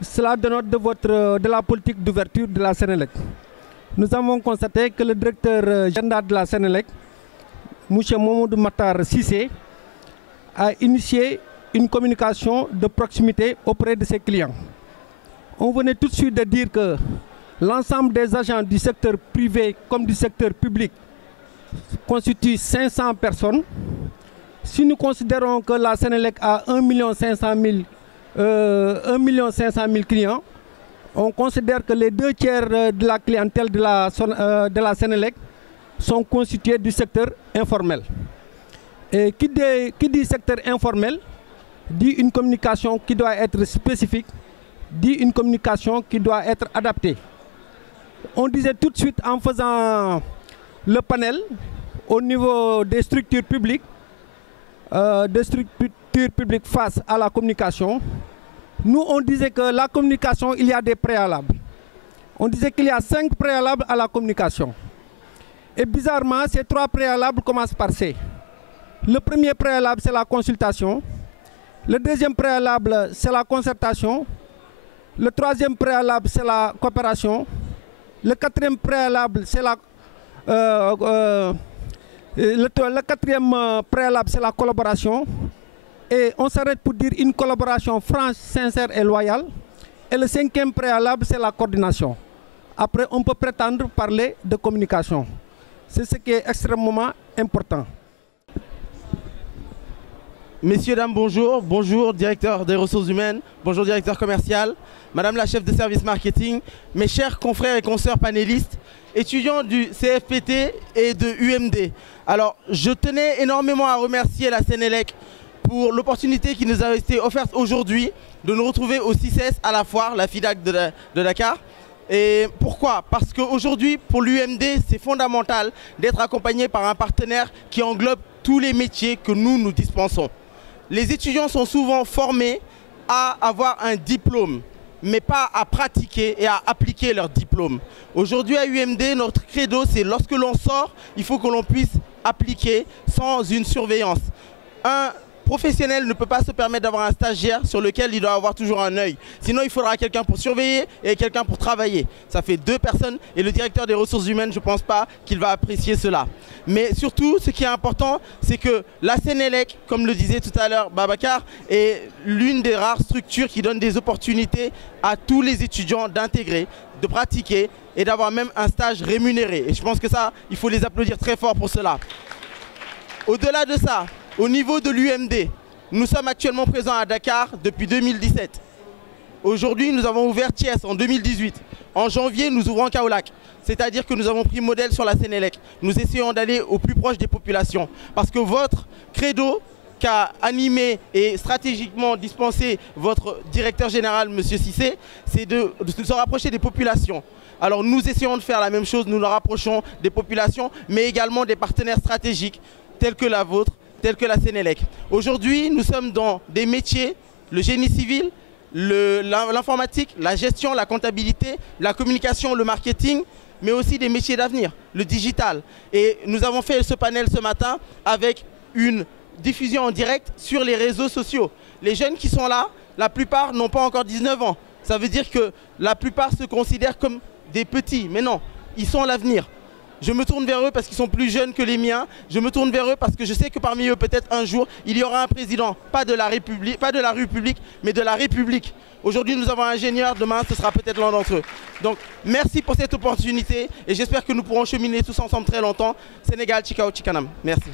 Cela dénote de la politique d'ouverture de la Sénélec. Nous avons constaté que le directeur général de la Sénélec, M. Mamadou Matar Cissé, a initié une communication de proximité auprès de ses clients. On venait tout de suite de dire que l'ensemble des agents du secteur privé comme du secteur public constituent 500 personnes. Si nous considérons que la Sénélec a 1 500 000 clients, on considère que les 2 tiers de la clientèle de la Sénélec sont constitués du secteur informel. Et qui dit secteur informel dit une communication qui doit être spécifique, dit une communication qui doit être adaptée. On disait tout de suite en faisant le panel au niveau des structures publiques, face à la communication. Nous, on disait que la communication, il y a des préalables. On disait qu'il y a 5 préalables à la communication. Et bizarrement, ces 3 préalables commencent par C. Le premier préalable, c'est la consultation. Le deuxième préalable, c'est la concertation. Le troisième préalable, c'est la coopération. Le quatrième préalable, c'est le quatrième préalable, c'est la collaboration. Et on s'arrête pour dire une collaboration franche, sincère et loyale. Et le 5e préalable, c'est la coordination. Après, on peut prétendre parler de communication. C'est ce qui est extrêmement important. Messieurs, dames, bonjour. Bonjour, directeur des ressources humaines. Bonjour, directeur commercial. Madame la chef de service marketing. Mes chers confrères et consoeurs panélistes, étudiants du CFPT et de UMD. Alors, je tenais énormément à remercier la Sénélec pour l'opportunité qui nous a été offerte aujourd'hui de nous retrouver au CICES à la foire, la FIDAC de Dakar. Et pourquoi? Parce qu'aujourd'hui, pour l'UMD, c'est fondamental d'être accompagné par un partenaire qui englobe tous les métiers que nous dispensons. Les étudiants sont souvent formés à avoir un diplôme, mais pas à pratiquer et à appliquer leur diplôme. Aujourd'hui à UMD, notre credo, c'est lorsque l'on sort, il faut que l'on puisse appliquer sans une surveillance. Un professionnel ne peut pas se permettre d'avoir un stagiaire sur lequel il doit avoir toujours un œil. Sinon, il faudra quelqu'un pour surveiller et quelqu'un pour travailler. Ça fait 2 personnes et le directeur des ressources humaines, je ne pense pas qu'il va apprécier cela. Mais surtout, ce qui est important, c'est que la Sénélec, comme le disait tout à l'heure Babacar, est l'une des rares structures qui donne des opportunités à tous les étudiants d'intégrer, de pratiquer et d'avoir même un stage rémunéré. Et je pense que ça, il faut les applaudir très fort pour cela. Au-delà de ça, au niveau de l'UMD, nous sommes actuellement présents à Dakar depuis 2017. Aujourd'hui, nous avons ouvert Thiès en 2018. En janvier, nous ouvrons Kaolack. C'est-à-dire que nous avons pris modèle sur la Sénélec. Nous essayons d'aller au plus proche des populations. Parce que votre credo qu'a animé et stratégiquement dispensé votre directeur général, M. Cissé, c'est de se rapprocher des populations. Alors nous essayons de faire la même chose, nous nous rapprochons des populations, mais également des partenaires stratégiques tels que la vôtre, tels que la Sénélec. Aujourd'hui, nous sommes dans des métiers, le génie civil, l'informatique, la gestion, la comptabilité, la communication, le marketing, mais aussi des métiers d'avenir, le digital. Et nous avons fait ce panel ce matin avec une diffusion en direct sur les réseaux sociaux. Les jeunes qui sont là, la plupart n'ont pas encore 19 ans. Ça veut dire que la plupart se considèrent comme des petits, mais non, ils sont l'avenir. Je me tourne vers eux parce qu'ils sont plus jeunes que les miens. Je me tourne vers eux parce que je sais que parmi eux, peut-être un jour, il y aura un président, pas de la République, pas de la République, mais de la République. Aujourd'hui, nous avons un ingénieur, demain, ce sera peut-être l'un d'entre eux. Donc, merci pour cette opportunité et j'espère que nous pourrons cheminer tous ensemble très longtemps. Sénégal, Chikao, Chikanam. Merci.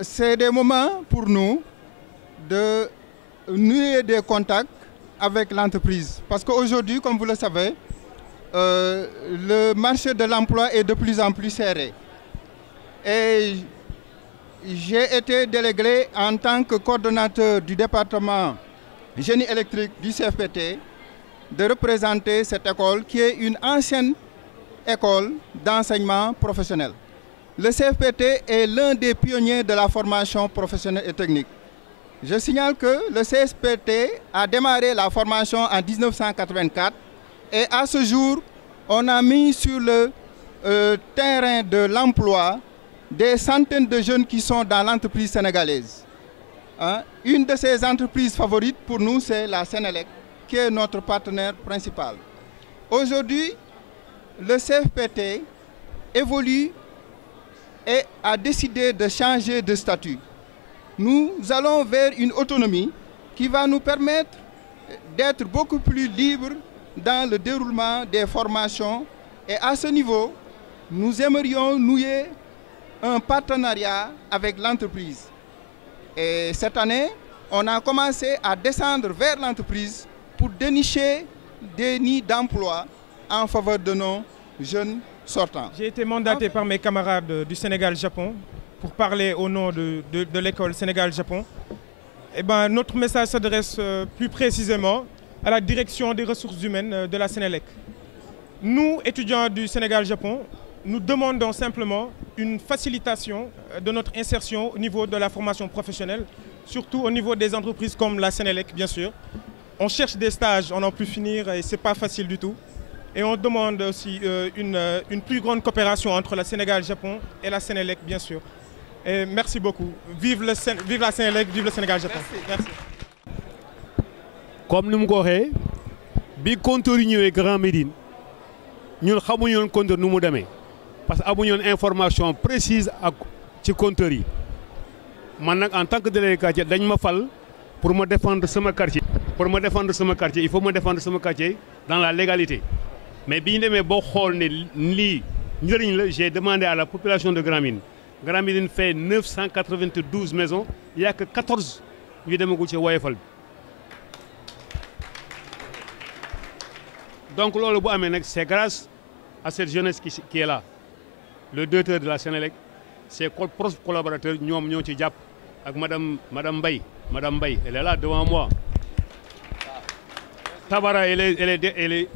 C'est des moments pour nous de nouer des contacts avec l'entreprise. Parce qu'aujourd'hui, comme vous le savez, le marché de l'emploi est de plus en plus serré. Et j'ai été délégué en tant que coordonnateur du département génie électrique du CFPT de représenter cette école qui est une ancienne école d'enseignement professionnel. Le CFPT est l'un des pionniers de la formation professionnelle et technique. Je signale que le CFPT a démarré la formation en 1984 et à ce jour, on a mis sur le terrain de l'emploi des centaines de jeunes qui sont dans l'entreprise sénégalaise. hein, une de ces entreprises favorites pour nous, c'est la Sénélec, qui est notre partenaire principal. Aujourd'hui, le CFPT évolue et a décidé de changer de statut. Nous allons vers une autonomie qui va nous permettre d'être beaucoup plus libres dans le déroulement des formations. Et à ce niveau, nous aimerions nouer un partenariat avec l'entreprise. Et cette année, on a commencé à descendre vers l'entreprise pour dénicher des nids d'emploi en faveur de nos jeunes sortants. J'ai été mandaté par mes camarades du Sénégal-Japon pour parler au nom de l'école Sénégal-Japon. Eh ben, notre message s'adresse plus précisément à la direction des ressources humaines de la Sénélec. Nous, étudiants du Sénégal-Japon, nous demandons simplement une facilitation de notre insertion au niveau de la formation professionnelle, surtout au niveau des entreprises comme la Sénélec, bien sûr. On cherche des stages, on n'en peut finir et ce n'est pas facile du tout. Et on demande aussi une plus grande coopération entre le Sénégal-Japon et la Sénélec, bien sûr. Et merci beaucoup. Vive la Sénélec, vive le Sénégal-Japon. Merci. Comme nous l'avons dit, bi compteur yi ñëwee Grand Médine ñun xamuñu woon compteur nu mu demee parce que amuñu woon information précise ak ci compteur yi man nag en tant que délégué quartier dañ ma fal pour me défendre sama quartier. Pour me défendre sama quartier il faut me défendre sama quartier dans la légalité mais bi ñu demee boo xool ne lii njëriñ la j'ai demandé à la population de Grand Médine. Grand Médine fait 992 maisons il n'y a que 14 yu demagul ci Woyofal. Donc c'est grâce à cette jeunesse qui est là. Le directeur de la Sénélec, ses proches collaborateurs, nous sommes avec Madame Mbaye. Madame Mbaye, elle est là devant moi. Tabara, elle est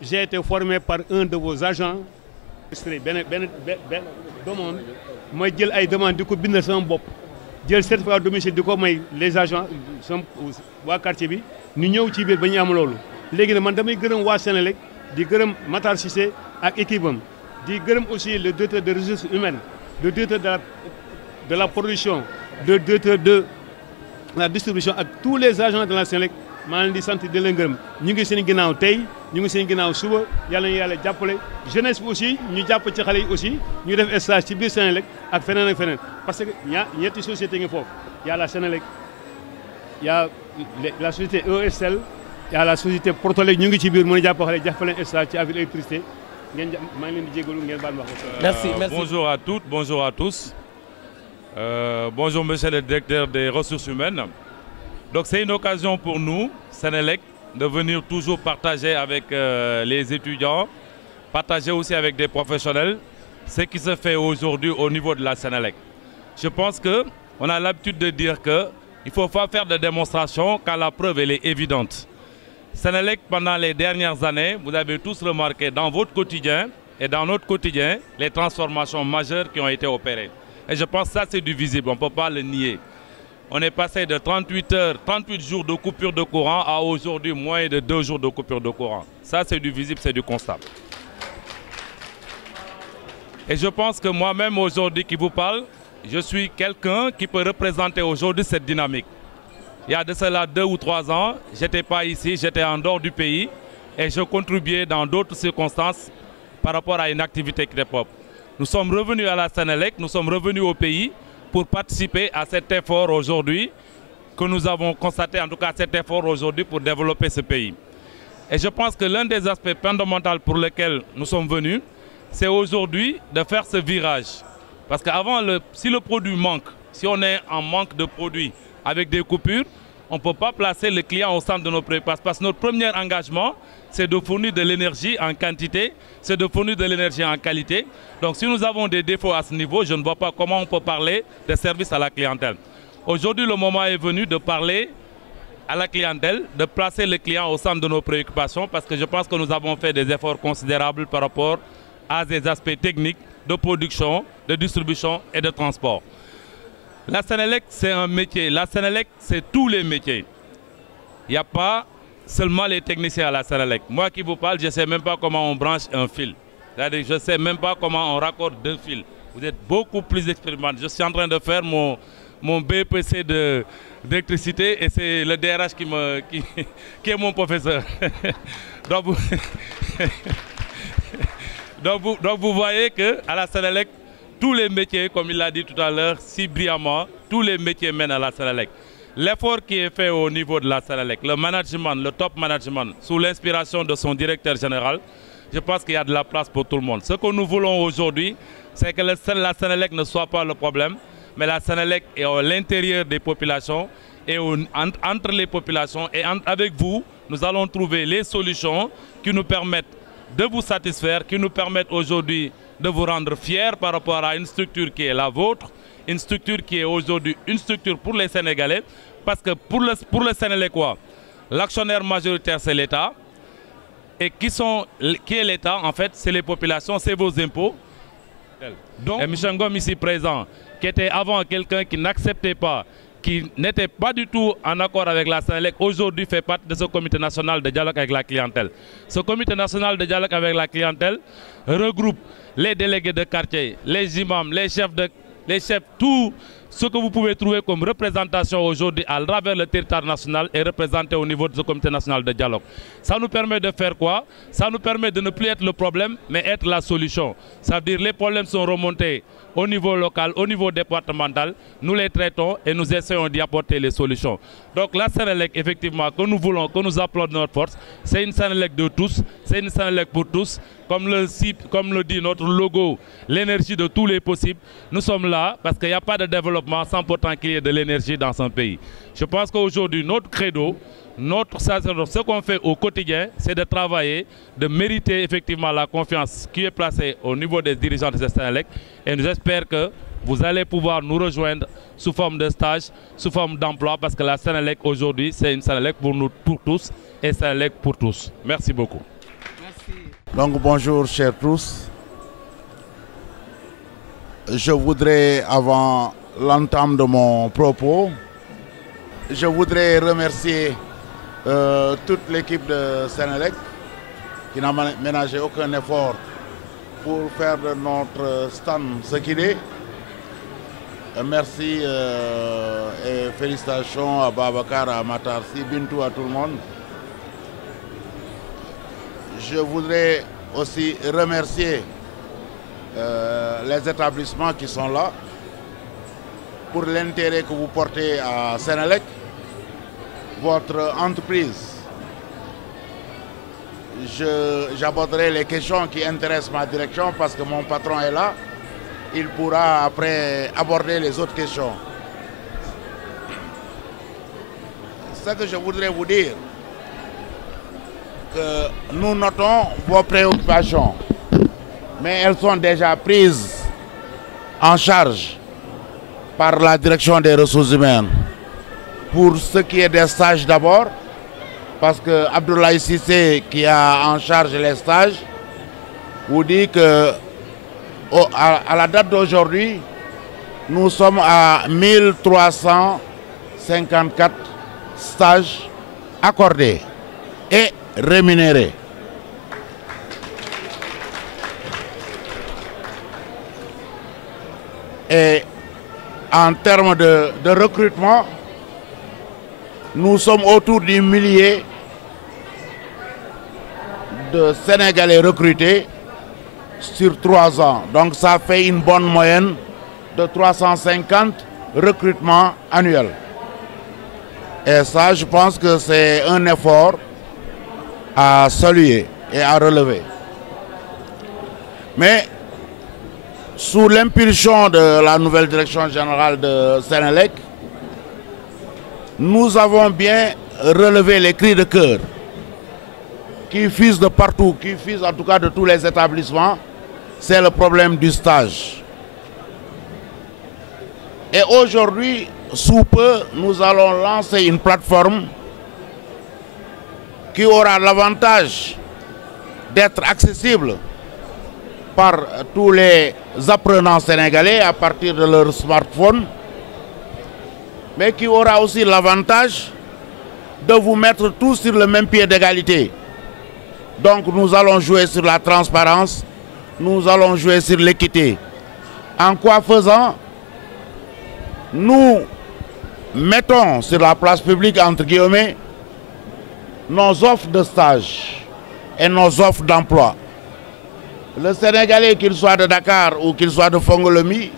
j'ai été formé par un de vos agents. Moi, j'ai demandé jël certificat de domicile di ko may les agents waa quartier bi ñu ñëw ci biir ba ñu am loolu léegi nag man damay gërëm waa Sénélec di gërëm Matar Cissé ak équipe am di gërëm aussi le directeur des ressources humaines le directeur de la production le directeur de la distribution ak tous les agents de la Sénélec maa leen di sant di leen gërëm ñu ngi seen ginnaaw tey ñu ngi seen ginnaaw suba yàlla na yàlla jàppale jeunesse bi aussi ñu jàpp ci xale yi aussi ñu def stage ci biir Sénélec ak feneen ak feneen parce que ñetti société ngi foofu y a la Sénélec y a la société ESL y a la société Portolec ñu ngi ci biir mën a jàpp xale jàppale leen stage ci avec électricité ngeen maa ngi leen di jégalu ngeen baal ma ko. Merci. Bonjour à toutes, bonjour à tous. Bonjour monsieur le directeur des ressources humaines. Donc c'est une occasion pour nous, Sénélec, de venir toujours partager avec les étudiants, partager aussi avec des professionnels ce qui se fait aujourd'hui au niveau de la Sénélec. Je pense qu'on a l'habitude de dire qu'il ne faut pas faire de démonstration quand la preuve elle est évidente. Sénélec, pendant les dernières années, vous avez tous remarqué dans votre quotidien et dans notre quotidien les transformations majeures qui ont été opérées. Et je pense que ça c'est du visible, on ne peut pas le nier. On est passé de 38 jours de coupure de courant à aujourd'hui moins de 2 jours de coupure de courant. Ça, c'est du visible, c'est du constat. Et je pense que moi-même, aujourd'hui, qui vous parle, je suis quelqu'un qui peut représenter aujourd'hui cette dynamique. Il y a de cela 2 ou 3 ans, je n'étais pas ici, j'étais en dehors du pays et je contribuais dans d'autres circonstances par rapport à une activité qui est propre. Nous sommes revenus à la Sénélec, nous sommes revenus au pays pour participer à cet effort aujourd'hui que nous avons constaté, en tout cas cet effort aujourd'hui pour développer ce pays. Et je pense que l'un des aspects fondamentaux pour lesquels nous sommes venus, c'est aujourd'hui de faire ce virage. Parce qu'avant, si le produit manque, si on est en manque de produits avec des coupures, on ne peut pas placer le client au centre de nos préoccupations. Parce que notre premier engagement, c'est de fournir de l'énergie en quantité, c'est de fournir de l'énergie en qualité. Donc si nous avons des défauts à ce niveau, je ne vois pas comment on peut parler de service à la clientèle. Aujourd'hui, le moment est venu de parler à la clientèle, de placer le client au centre de nos préoccupations parce que je pense que nous avons fait des efforts considérables par rapport à des aspects techniques de production, de distribution et de transport. La Sénélec, c'est un métier. La Sénélec, c'est tous les métiers. Il n'y a pas seulement les techniciens à la Sénélec. Moi qui vous parle, je ne sais même pas comment on branche un fil. C'est-à-dire je ne sais même pas comment on raccorde 2 fils. Vous êtes beaucoup plus expérimenté. Je suis en train de faire mon BPC d'électricité et c'est le DRH qui est mon professeur. donc vous voyez qu'à la Sénélec, tous les métiers, comme il l'a dit tout à l'heure, si brillamment, tous les métiers mènent à la Sénélec. L'effort qui est fait au niveau de la Sénélec, le management, le top management, sous l'inspiration de son directeur général, je pense qu'il y a de la place pour tout le monde. Ce que nous voulons aujourd'hui, c'est que la Sénélec ne soit pas le problème, mais la Sénélec est à l'intérieur des populations et entre les populations. Et avec vous, nous allons trouver les solutions qui nous permettent de vous satisfaire, qui nous permettent aujourd'hui de vous rendre fiers par rapport à une structure qui est la vôtre, une structure qui est aujourd'hui une structure pour les Sénégalais, parce que pour le Sénélécois, l'actionnaire majoritaire c'est l'État, et qui est l'État en fait, c'est les populations, c'est vos impôts. Donc, et M. Ngom ici présent, qui était avant quelqu'un qui n'acceptait pas, qui n'était pas du tout en accord avec la Sénélec, aujourd'hui fait partie de ce comité national de dialogue avec la clientèle. Ce comité national de dialogue avec la clientèle regroupe les délégués de quartier, les imams, les chefs, tout ce que vous pouvez trouver comme représentation aujourd'hui à travers le territoire national est représenté au niveau de ce comité national de dialogue. Ça nous permet de faire quoi? Ça nous permet de ne plus être le problème, mais être la solution. Ça veut dire que les problèmes sont remontés au niveau local, au niveau départemental. Nous les traitons et nous essayons d'y apporter les solutions. Donc la Sénélec, effectivement, que nous voulons, que nous appelons de notre force, c'est une Sénélec de tous, c'est une Sénélec pour tous. Comme le dit notre logo, l'énergie de tous les possibles. Nous sommes là parce qu'il n'y a pas de développement sans pourtant qu'il y ait de l'énergie dans un pays. Je pense qu'aujourd'hui, notre credo, ce qu'on fait au quotidien, c'est de travailler, de mériter effectivement la confiance qui est placée au niveau des dirigeants de cette Sénélec. Et nous espérons que vous allez pouvoir nous rejoindre sous forme de stage, sous forme d'emploi, parce que la Sénélec aujourd'hui, c'est une Sénélec pour nous pour tous et Sénélec pour tous. Merci beaucoup. Donc bonjour chers tous. Je voudrais, avant l'entame de mon propos, je voudrais remercier toute l'équipe de Sénélec qui n'a ménagé aucun effort pour faire de notre stand ce qu'il est. Merci et félicitations à Babacar, à Matarsi, Bintou, à tout le monde. Je voudrais aussi remercier les établissements qui sont là pour l'intérêt que vous portez à Sénélec, votre entreprise. J'aborderai les questions qui intéressent ma direction parce que mon patron est là. Il pourra après aborder les autres questions. Ce que je voudrais vous dire, que nous notons vos préoccupations, mais elles sont déjà prises en charge par la direction des ressources humaines. Pour ce qui est des stages d'abord, parce que Abdoulaye Cissé, qui a en charge les stages, vous dit que à la date d'aujourd'hui, nous sommes à 1354 stages accordés et rémunérés. Et en termes de recrutement, nous sommes autour du millier de Sénégalais recrutés sur 3 ans. Donc ça fait une bonne moyenne de 350 recrutements annuels. Et ça, je pense que c'est un effort à saluer et à relever. Mais sous l'impulsion de la nouvelle direction générale de Sénélec, nous avons bien relevé les cris de cœur qui fusent de partout, qui fusent en tout cas de tous les établissements. C'est le problème du stage. Et aujourd'hui, sous peu, nous allons lancer une plateforme qui aura l'avantage d'être accessible par tous les apprenants sénégalais à partir de leur smartphone, mais qui aura aussi l'avantage de vous mettre tous sur le même pied d'égalité. Donc nous allons jouer sur la transparence, nous allons jouer sur l'équité. En quoi faisant, nous mettons sur la place publique, entre guillemets, nos offres de stage et nos offres d'emploi. Le Sénégalais, qu'il soit de Dakar ou qu'il soit de Fongolemi,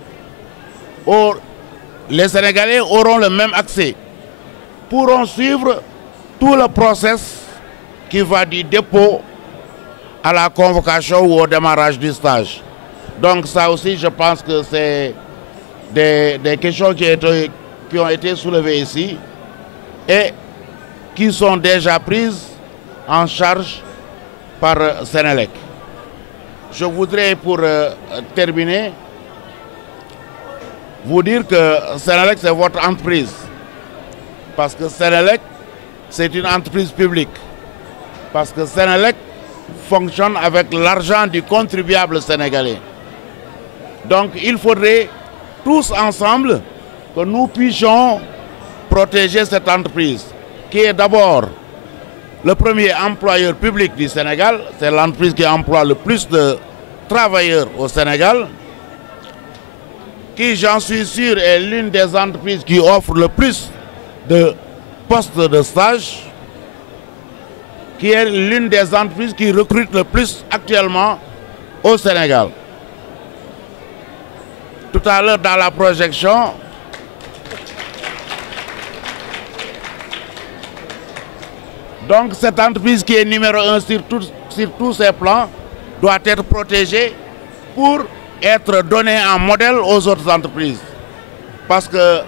les Sénégalais auront le même accès, pourront suivre tout le process qui va du dépôt à la convocation ou au démarrage du stage. Donc ça aussi, je pense que c'est des questions qui ont été soulevées ici et qui sont déjà prises en charge par Senelec. Je voudrais, pour terminer, vous dire que Senelec, c'est votre entreprise. Parce que Senelec, c'est une entreprise publique. Parce que Senelec fonctionne avec l'argent du contribuable sénégalais. Donc il faudrait tous ensemble que nous puissions protéger cette entreprise, qui est d'abord le premier employeur public du Sénégal. C'est l'entreprise qui emploie le plus de travailleurs au Sénégal, qui, j'en suis sûr, est l'une des entreprises qui offre le plus de postes de stage, qui est l'une des entreprises qui recrute le plus actuellement au Sénégal. Tout à l'heure, dans la projection, donc cette entreprise qui est numéro 1 sur tous ces plans doit être protégée pour être donnée en modèle aux autres entreprises. Parce que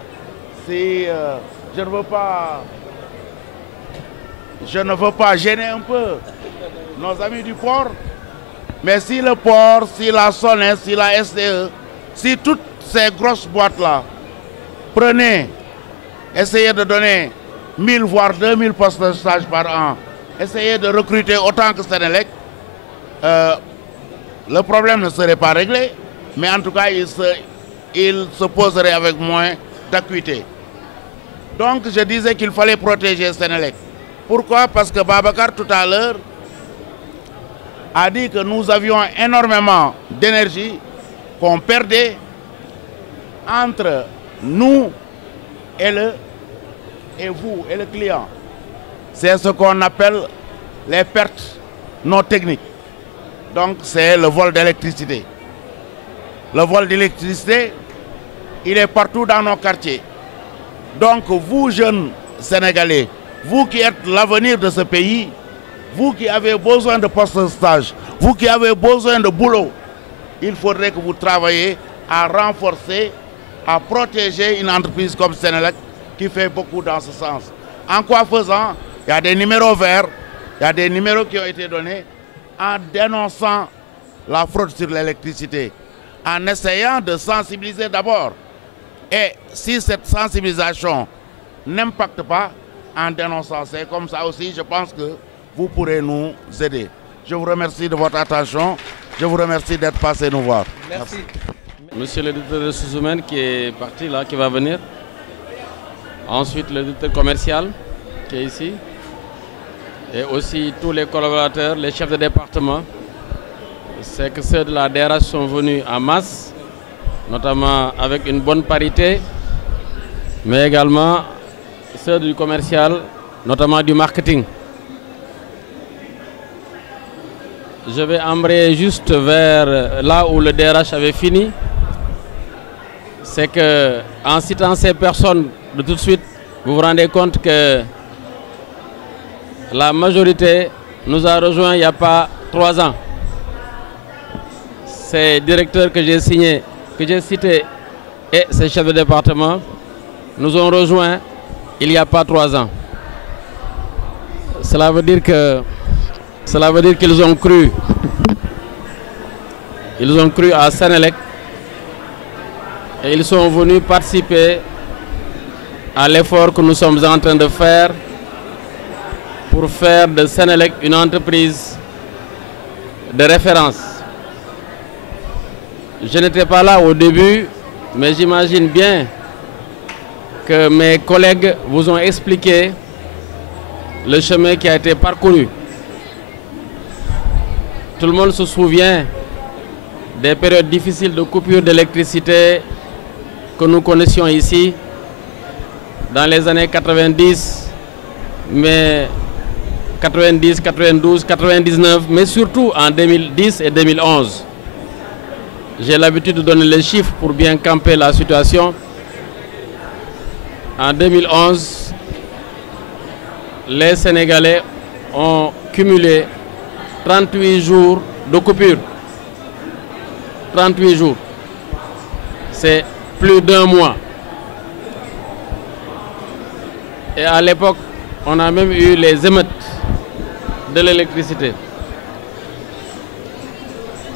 si je ne veux pas gêner un peu nos amis du port, mais si le port, si la SONES, si la SDE, si toutes ces grosses boîtes-là essayez de donner 1000 voire 2000 postes de stage par an, essayez de recruter autant que Senelec, le problème ne serait pas réglé, mais en tout cas il se poserait avec moins d'acuité. Donc je disais qu'il fallait protéger Senelec. Pourquoi? Parce que Babacar tout à l'heure a dit que nous avions énormément d'énergie qu'on perdait entre nous et vous et le client. C'est ce qu'on appelle les pertes non techniques. Donc c'est le vol d'électricité. Le vol d'électricité, il est partout dans nos quartiers. Donc vous, jeunes Sénégalais, vous qui êtes l'avenir de ce pays, vous qui avez besoin de postes de stage, vous qui avez besoin de boulot, il faudrait que vous travailliez à renforcer, à protéger une entreprise comme Senelec qui fait beaucoup dans ce sens. En quoi faisant? Il y a des numéros verts, il y a des numéros qui ont été donnés en dénonçant la fraude sur l'électricité, en essayant de sensibiliser d'abord. Et si cette sensibilisation n'impacte pas, en dénonçant, c'est comme ça aussi, je pense que vous pourrez nous aider. Je vous remercie de votre attention. Je vous remercie d'être passé nous voir. Merci. Monsieur le directeur des ressources humaines qui est parti là, qui va venir. Ensuite, le directeur commercial qui est ici. Et aussi tous les collaborateurs, les chefs de département. C'est que ceux de la DRH sont venus en masse, notamment avec une bonne parité, mais également ceux du commercial, notamment du marketing. Je vais embrayer juste vers là où le DRH avait fini. C'est que, en citant ces personnes, de tout de suite, vous vous rendez compte que la majorité nous a rejoints il n'y a pas 3 ans. Ces directeurs que j'ai signés, que j'ai cités, et ces chefs de département nous ont rejoints il n'y a pas 3 ans. Cela veut dire qu'ils ont cru. Ils ont cru à Senelec et ils sont venus participer à l'effort que nous sommes en train de faire pour faire de Senelec une entreprise de référence. Je n'étais pas là au début, mais j'imagine bien que mes collègues vous ont expliqué le chemin qui a été parcouru. Tout le monde se souvient des périodes difficiles de coupure d'électricité que nous connaissions ici dans les années 90, mais 90, 92, 99, mais surtout en 2010 et 2011. J'ai l'habitude de donner les chiffres pour bien camper la situation. En 2011, les Sénégalais ont cumulé 38 jours de coupure. 38 jours. C'est plus d'1 mois. Et à l'époque, on a même eu les émeutes de l'électricité.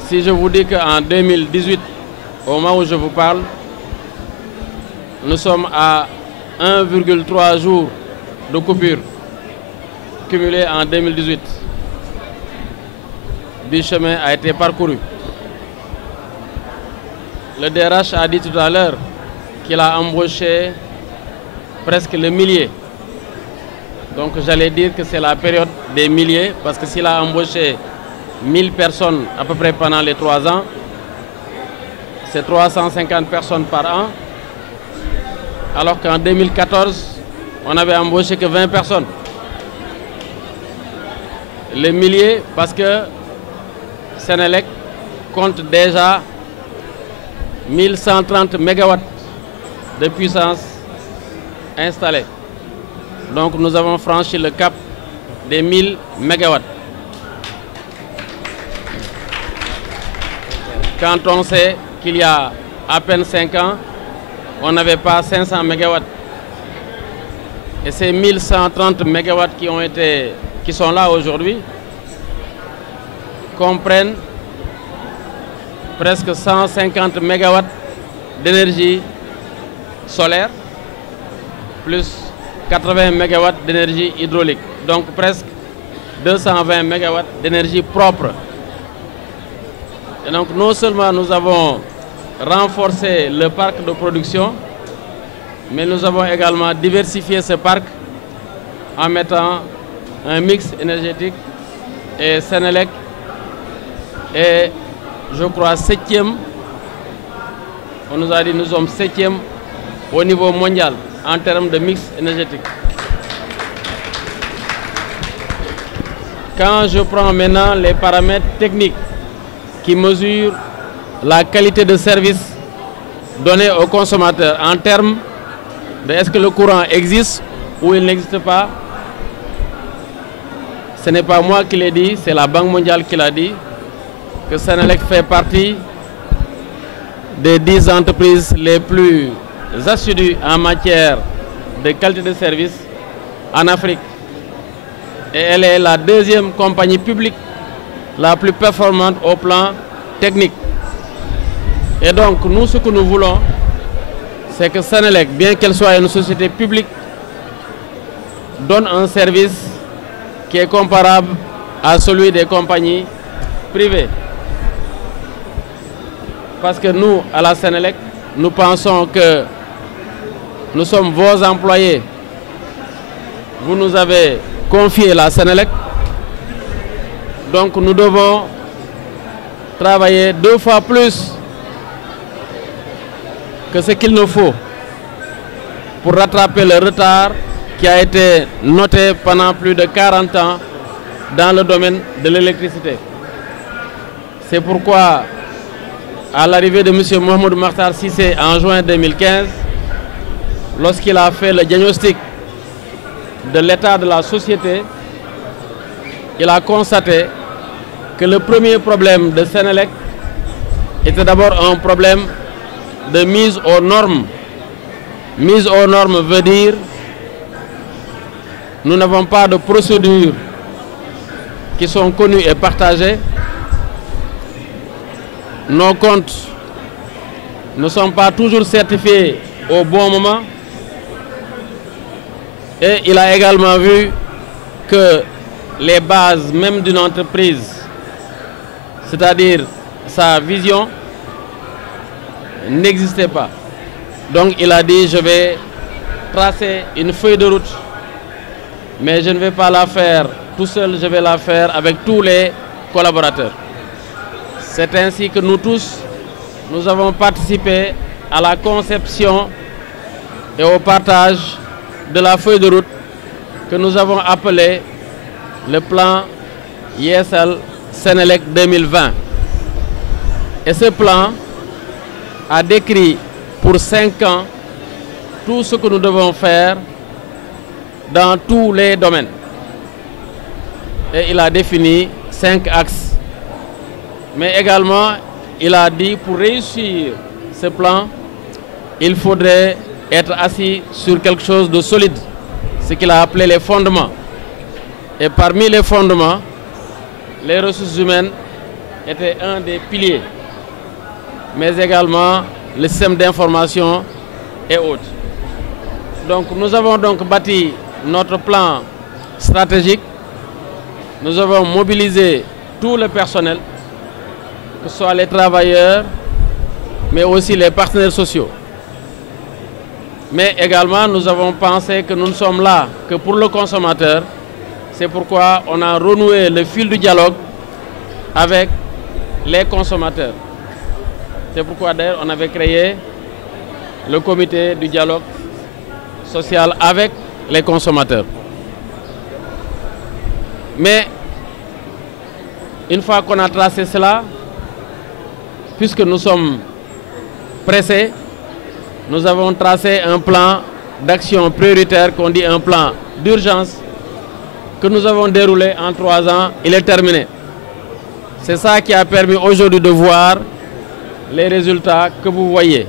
Si je vous dis qu'en 2018, au moment où je vous parle, nous sommes à 1,3 jours de coupure cumulé en 2018. Du chemin a été parcouru. Le DRH a dit tout à l'heure qu'il a embauché presque le millier. Donc j'allais dire que c'est la période des milliers, parce que s'il a embauché 1000 personnes à peu près pendant les 3 ans, c'est 350 personnes par an, alors qu'en 2014, on n'avait embauché que 20 personnes. Les milliers, parce que Senelec compte déjà 1130 MW de puissance installée. Donc nous avons franchi le cap des 1000 MW. Quand on sait qu'il y a à peine 5 ans, on n'avait pas 500 MW. Et ces 1130 MW qui sont là aujourd'hui comprennent presque 150 MW d'énergie solaire, plus 80 MW d'énergie hydraulique. Donc presque 220 MW d'énergie propre. Et donc non seulement nous avons renforcé le parc de production, mais nous avons également diversifié ce parc en mettant un mix énergétique, et Senelec est, je crois, 7e. On nous a dit que nous sommes 7e au niveau mondial en termes de mix énergétique. Quand je prends maintenant les paramètres techniques qui mesurent la qualité de service donné aux consommateurs en termes de est-ce que le courant existe ou il n'existe pas, ce n'est pas moi qui l'ai dit, c'est la Banque mondiale qui l'a dit, que Senelec fait partie des 10 entreprises les plus assidues en matière de qualité de service en Afrique. Et elle est la 2e compagnie publique la plus performante au plan technique. Et donc, nous, ce que nous voulons, c'est que Senelec, bien qu'elle soit une société publique, donne un service qui est comparable à celui des compagnies privées. Parce que nous, à la Senelec, nous pensons que nous sommes vos employés. Vous nous avez confié la Senelec. Donc nous devons travailler 2 fois plus que ce qu'il nous faut pour rattraper le retard qui a été noté pendant plus de 40 ans dans le domaine de l'électricité. C'est pourquoi, à l'arrivée de M. Mohamed Makhtar Cissé en juin 2015, lorsqu'il a fait le diagnostic de l'état de la société, il a constaté que le premier problème de Senelec était d'abord un problème de mise aux normes. Mise aux normes veut dire nous n'avons pas de procédures qui sont connues et partagées. Nos comptes ne sont pas toujours certifiés au bon moment. Et il a également vu que les bases même d'une entreprise, c'est-à-dire sa vision, n'existaient pas. Donc il a dit, je vais tracer une feuille de route, mais je ne vais pas la faire tout seul, je vais la faire avec tous les collaborateurs. C'est ainsi que nous tous, nous avons participé à la conception et au partage de la feuille de route que nous avons appelée le plan ISL Sénélec 2020. Et ce plan a décrit pour 5 ans tout ce que nous devons faire dans tous les domaines. Et il a défini 5 axes. Mais également, il a dit pour réussir ce plan, il faudrait être assis sur quelque chose de solide, ce qu'il a appelé les fondements. Et parmi les fondements, les ressources humaines étaient un des piliers, mais également le système d'information et autres. Donc nous avons donc bâti notre plan stratégique, nous avons mobilisé tout le personnel, que ce soit les travailleurs, mais aussi les partenaires sociaux. Mais également, nous avons pensé que nous ne sommes là que pour le consommateur. C'est pourquoi on a renoué le fil du dialogue avec les consommateurs. C'est pourquoi d'ailleurs on avait créé le comité du dialogue social avec les consommateurs. Mais une fois qu'on a tracé cela, puisque nous sommes pressés, nous avons tracé un plan d'action prioritaire qu'on dit un plan d'urgence que nous avons déroulé en 3 ans. Il est terminé. C'est ça qui a permis aujourd'hui de voir les résultats que vous voyez.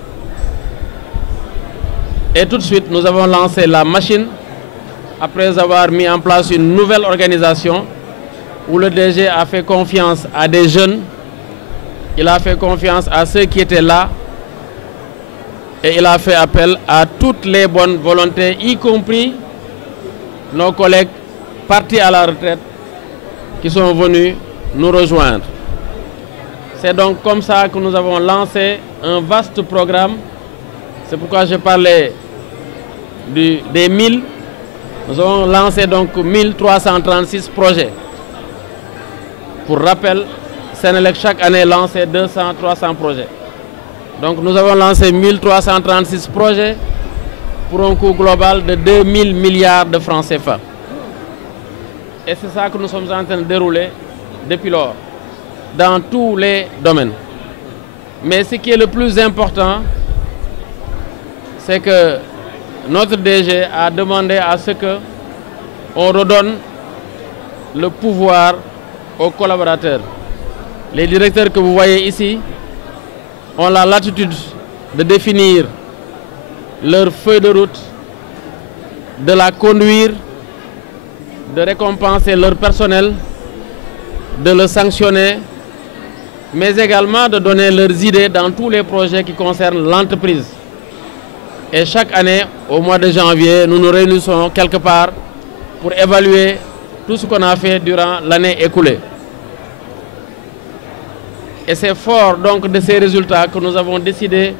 Et tout de suite, nous avons lancé la machine après avoir mis en place une nouvelle organisation où le DG a fait confiance à des jeunes, il a fait confiance à ceux qui étaient là et il a fait appel à toutes les bonnes volontés, y compris nos collègues partis à la retraite qui sont venus nous rejoindre. C'est donc comme ça que nous avons lancé un vaste programme. C'est pourquoi je parlais des 1000. Nous avons lancé donc 1336 projets. Pour rappel, Sénélec chaque année lançait 200-300 projets. Donc nous avons lancé 1336 projets pour un coût global de 2000 milliards de francs CFA. Et c'est ça que nous sommes en train de dérouler depuis lors, dans tous les domaines. Mais ce qui est le plus important, c'est que notre DG a demandé à ce qu'on redonne le pouvoir aux collaborateurs. Les directeurs que vous voyez ici ont la latitude de définir leur feuille de route, de la conduire, de récompenser leur personnel, de le sanctionner, mais également de donner leurs idées dans tous les projets qui concernent l'entreprise. Et chaque année, au mois de janvier, nous nous réunissons quelque part pour évaluer tout ce qu'on a fait durant l'année écoulée. Et c'est fort donc de ces résultats que nous avons décidé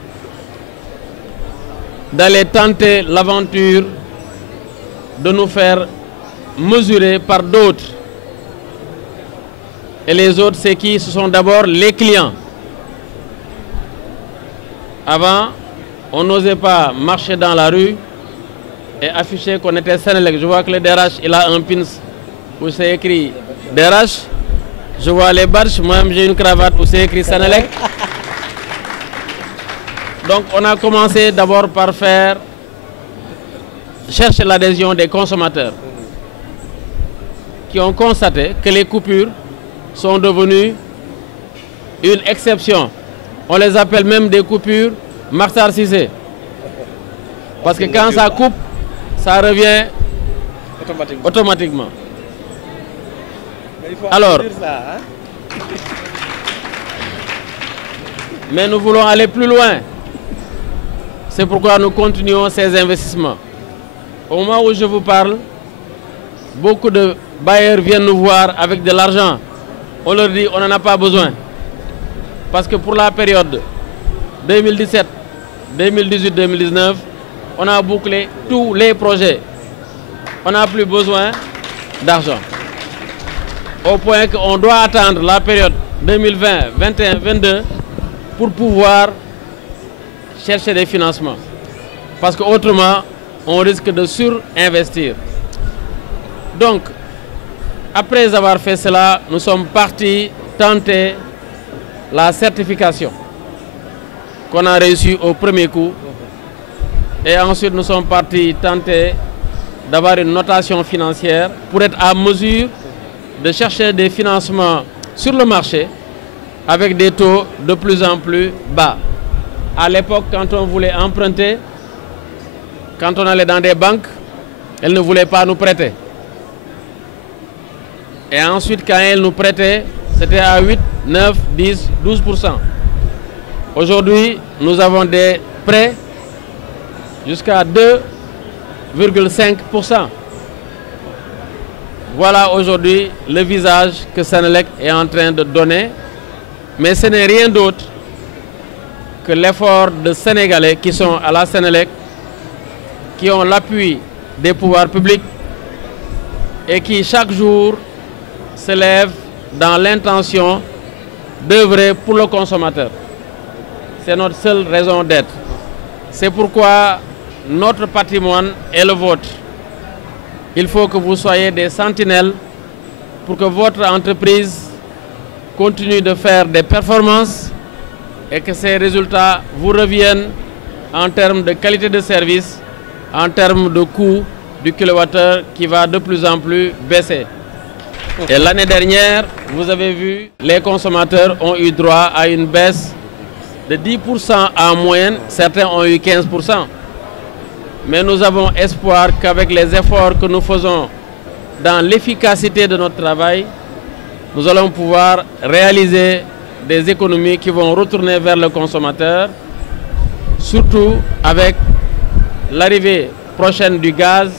d'aller tenter l'aventure de nous faire mesurer par d'autres. Et les autres, c'est qui? Ce sont d'abord les clients. Avant, on n'osait pas marcher dans la rue et afficher qu'on était Sénélec. Je vois que le DRH, il a un pins où c'est écrit DRH. Je vois les badges, moi-même j'ai une cravate où c'est écrit Sénélec. Donc on a commencé d'abord par chercher l'adhésion des consommateurs qui ont constaté que les coupures sont devenues une exception. On les appelle même des coupures Makhtar Cissé. Parce que quand ça coupe, ça revient automatiquement. Alors, mais nous voulons aller plus loin. C'est pourquoi nous continuons ces investissements. Au moment où je vous parle, beaucoup de bailleurs viennent nous voir avec de l'argent. On leur dit on n'en a pas besoin. Parce que pour la période 2017, 2018, 2019, on a bouclé tous les projets. On n'a plus besoin d'argent. Au point qu'on doit attendre la période 2020, 21, 22 pour pouvoir chercher des financements. Parce qu'autrement, on risque de surinvestir. Donc, après avoir fait cela, nous sommes partis tenter la certification qu'on a reçue au premier coup. Et ensuite, nous sommes partis tenter d'avoir une notation financière pour être à mesure de chercher des financements sur le marché avec des taux de plus en plus bas. À l'époque, quand on voulait emprunter, quand on allait dans des banques, elles ne voulaient pas nous prêter. Et ensuite, quand elles nous prêtaient, c'était à 8, 9, 10, 12%. Aujourd'hui, nous avons des prêts jusqu'à 2,5%. Voilà aujourd'hui le visage que Senelec est en train de donner. Mais ce n'est rien d'autre que l'effort de Sénégalais qui sont à la Senelec, qui ont l'appui des pouvoirs publics et qui chaque jour se lèvent dans l'intention d'œuvrer pour le consommateur. C'est notre seule raison d'être. C'est pourquoi notre patrimoine est le vôtre. Il faut que vous soyez des sentinelles pour que votre entreprise continue de faire des performances et que ces résultats vous reviennent en termes de qualité de service, en termes de coût du kilowattheure qui va de plus en plus baisser. Et l'année dernière, vous avez vu, les consommateurs ont eu droit à une baisse de 10% en moyenne, certains ont eu 15%. Mais nous avons espoir qu'avec les efforts que nous faisons dans l'efficacité de notre travail, nous allons pouvoir réaliser des économies qui vont retourner vers le consommateur, surtout avec l'arrivée prochaine du gaz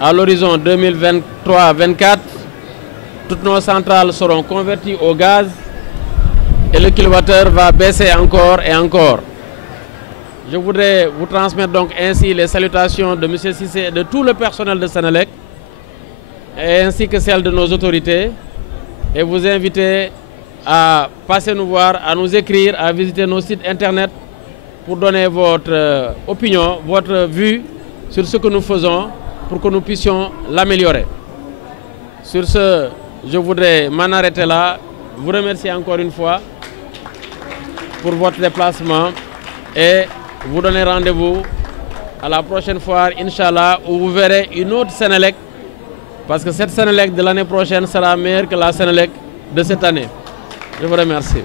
à l'horizon 2023-2024. Toutes nos centrales seront converties au gaz et le kilowattheure va baisser encore et encore. Je voudrais vous transmettre donc ainsi les salutations de M. Cissé et de tout le personnel de Senelec, ainsi que celles de nos autorités, et vous inviter à passer nous voir, à nous écrire, à visiter nos sites internet pour donner votre opinion, votre vue sur ce que nous faisons pour que nous puissions l'améliorer. Sur ce, je voudrais m'en arrêter là, vous remercier encore une fois pour votre déplacement et vous donner rendez-vous à la prochaine fois, Inch'Allah, où vous verrez une autre Senelec, parce que cette Senelec de l'année prochaine sera meilleure que la Senelec de cette année. Je vous remercie.